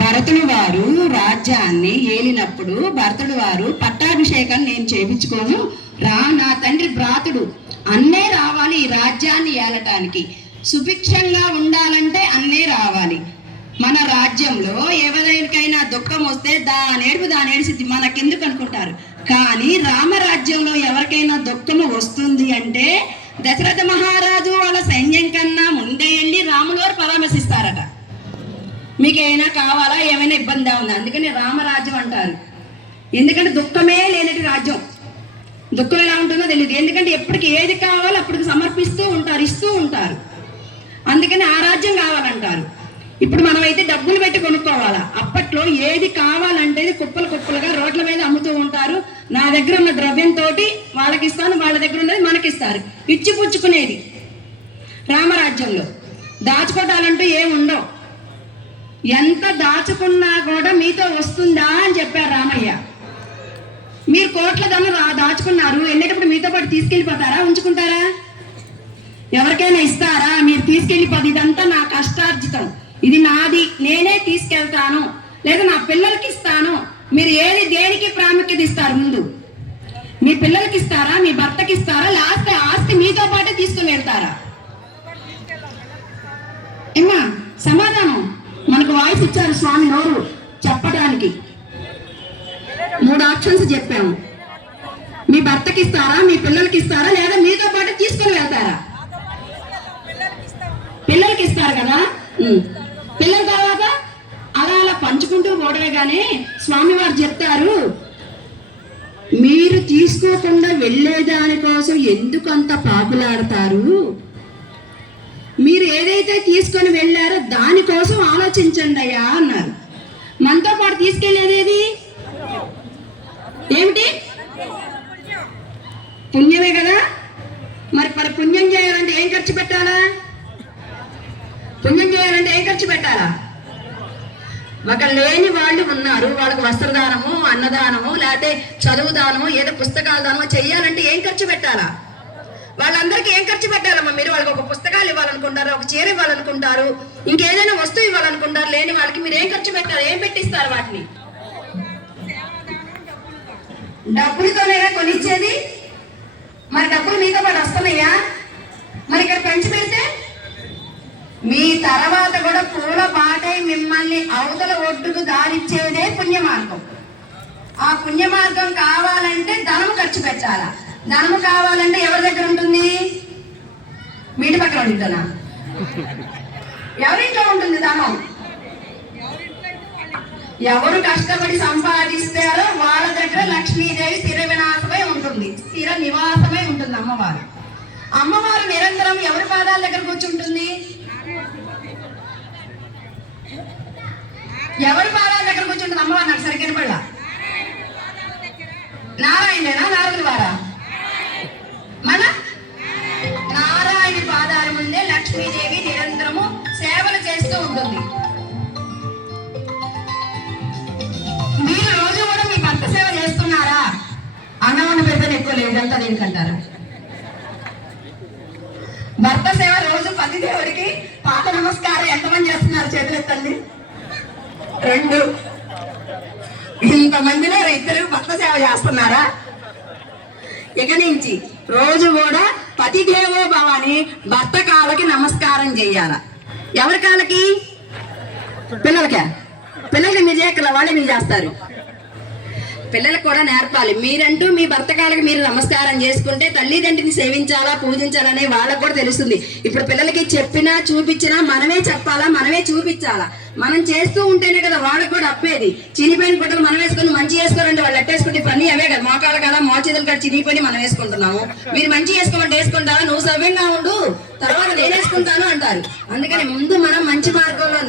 భరతుడు వారు రాజ్యాన్ని ఏలినప్పుడు భరతుడు వారు పట్టాభిషేకం నేను చేయించుకోను రా, నా తండ్రి భ్రాతుడు అన్నే రావాలి ఈ రాజ్యాన్ని ఏలటానికి. సుభిక్షంగా ఉండాలంటే అన్నే రావాలి. మన రాజ్యంలో ఎవరికైనా దుఃఖం వస్తే దానేడిసిద్ది మనకెందుకు అనుకుంటారు. కానీ రామరాజ్యంలో ఎవరికైనా దుఃఖము వస్తుంది అంటే దశరథ మహారాజు వాళ్ళ సైన్యం కన్నా ముందే వెళ్ళి రాముల వారు పరామర్శిస్తారట. మీకు ఏమైనా కావాలా, ఏమైనా ఇబ్బంది ఉందా, అందుకని రామరాజ్యం అంటారు. ఎందుకంటే దుఃఖమే లేనటి రాజ్యం. దుఃఖం ఎలా ఉంటుందో తెలియదు. ఎందుకంటే ఎప్పటికి ఏది కావాలో అప్పటికి సమర్పిస్తూ ఉంటారు, ఇస్తూ ఉంటారు. అందుకని ఆ రాజ్యం కావాలంటారు. ఇప్పుడు మనమైతే డబ్బులు పెట్టి కొనుక్కోవాలా. అప్పట్లో ఏది కావాలంటే కుప్పలు కుప్పలుగా రోడ్ల మీద అమ్ముతూ ఉంటారు. నా దగ్గర ఉన్న ద్రవ్యంతో వాళ్ళకి ఇస్తాను, వాళ్ళ దగ్గర ఉన్నది మనకిస్తారు. ఇచ్చి పుచ్చుకునేది. రామరాజ్యంలో దాచుకోవటాలంటూ ఏముండవు. ఎంత దాచుకున్నా కూడా మీతో వస్తుందా అని చెప్పారు రామయ్య. మీరు కోట్ల ధనం దాచుకున్నారు, వెళ్ళేటప్పుడు మీతో పాటు తీసుకెళ్ళిపోతారా, ఉంచుకుంటారా? ఎవరికైనా ఇస్తారా? మీరు తీసుకెళ్ళిపోదు, ఇదంతా నా కష్టార్జితం, ఇది నాది, నేనే తీసుకెళ్తాను, లేదా నా పిల్లలకి ఇస్తాను. మీరు ఏది దేనికి ప్రాముఖ్యత ఇస్తారు? ముందు మీ పిల్లలకి ఇస్తారా, మీ భర్తకి ఇస్తారా, లేకపోతే ఆస్తి మీతో పాటే తీసుకుని వెళ్తారా? ఏమ్మా సమాధానం? మనకు వాయిస్ ఇచ్చారు స్వామి నోరు చెప్పడానికి. 3 ఆప్షన్స్ చెప్పాము. మీ భర్తకి ఇస్తారా, మీ పిల్లలకి ఇస్తారా, లేదా మీతో పాటు తీసుకుని వెళ్తారా? పిల్లలకి ఇస్తారు కదా. పిల్లల తర్వాత అలా పంచుకుంటూ పోవడమే. కానీ స్వామివారు చెప్తారు, మీరు తీసుకోకుండా వెళ్ళేదానికోసం ఎందుకు అంత పాపులాడతారు? మీరు ఏదైతే తీసుకొని వెళ్ళారో దానికోసం ఆలోచించండి అయ్యా అన్నారు. మనతో పాటు తీసుకెళ్లేదేది ఏమిటి? పుణ్యమే కదా. మరి పుణ్యం చేయాలంటే ఏం ఖర్చు పెట్టాలా? పుణ్యం చేయాలంటే ఏం ఖర్చు పెట్టాలా? ఒక లేని వాళ్ళు ఉన్నారు, వాళ్ళకి వస్త్రదానము, అన్నదానము, లేకపోతే చదువు దానము, ఏదో పుస్తకాల దానము చెయ్యాలంటే ఏం ఖర్చు పెట్టాలా? వాళ్ళందరికీ ఏం ఖర్చు పెట్టాలమ్మా? మీరు వాళ్ళకి ఒక పుస్తకాలు ఇవ్వాలనుకుంటారు, ఒక చీర ఇవ్వాలనుకుంటారు, ఇంకేదైనా వస్తువు ఇవ్వాలనుకుంటారు. లేని వాళ్ళకి మీరు ఏం ఖర్చు పెట్టారు? ఏం పెట్టిస్తారు వాటిని? డబ్బులతోనే కొనిచ్చేది. మరి డబ్బులు మీతో పాటు వస్తున్నాయా? మరి ఇక్కడ పెంచి పెడితే మీ తర్వాత కూడా పూల పాటై మిమ్మల్ని అవతల ఒడ్డుకు దారిచ్చేదే పుణ్య మార్గం. ఆ పుణ్య మార్గం కావాలంటే ధనము ఖర్చు పెట్టాలా. ధనము కావాలంటే ఎవరి దగ్గర ఉంటుంది? మీటి పక్కన ఉంటుందా? ఎవరింట్లో ఉంటుంది ధనం? ఎవరు కష్టపడి సంపాదిస్తారో వాళ్ళ దగ్గర లక్ష్మీదేవి స్థిర వినాశమై ఉంటుంది, స్థిర నివాసమై ఉంటుంది అమ్మవారు. అమ్మవారు నిరంతరం ఎవరి పాదాల దగ్గర కూర్చుంటుంది? ఎవరి పాదాల దగ్గర కూర్చుంటుంది అమ్మవారు? నాకు సరిగ్గా పడలా. నారాయణేనా, నారదుల వారా? మన నారాయణ పాదాల ముందే లక్ష్మీదేవి నిరంతరము సేవలు చేస్తూ ఉంటుంది. మీరు రోజు కూడా మీ భర్త సేవ చేస్తున్నారా? అన్నవన్న పెద్దలు ఎక్కువ లేదంతా దేనికంటారా? భర్త సేవ రోజు పతిదేవుడికి పాత నమస్కారం ఎంతమంది చేస్తున్నారు? చేతులు ఎత్తండి. 2. ఇంతమందిలో 2 భర్త సేవ చేస్తున్నారా? ఇక నుంచి రోజు కూడా పతిదేవో భవాని భర్త కాళ్ళకి నమస్కారం చేయాల. ఎవరి కాళ్ళకి? పిల్లలకి మీరు చేయగల వాళ్ళే మీరు చేస్తారు. పిల్లలకు కూడా నేర్పాలి. మీరంటూ మీ భర్త కాళ్ళకి మీరు నమస్కారం చేసుకుంటే తల్లిదండ్రిని సేవించాలా, పూజించాలనే వాళ్ళకు కూడా తెలుస్తుంది. ఇప్పుడు పిల్లలకి చెప్పినా చూపించినా మనమే చెప్పాలా, మనమే చూపించాలా. మనం చేస్తూ ఉంటేనే కదా వాళ్ళకు కూడా అప్పేది. చినిపోయిన గుడ్డలు మనం వేసుకొని మంచి వేసుకోరండి, వాళ్ళు ఎట్టేసుకుంటే పని అవే కదా. మోకాలు కదా, మోచేతులు కదా చినిపోయి మనం వేసుకుంటున్నాము. మీరు మంచి వేసుకోమంటే వేసుకుంటారా? నువ్వు సవ్యంగా ఉండు, తర్వాత నేను వేసుకుంటాను అంటారు. అందుకని ముందు మనం మంచి మార్గంలో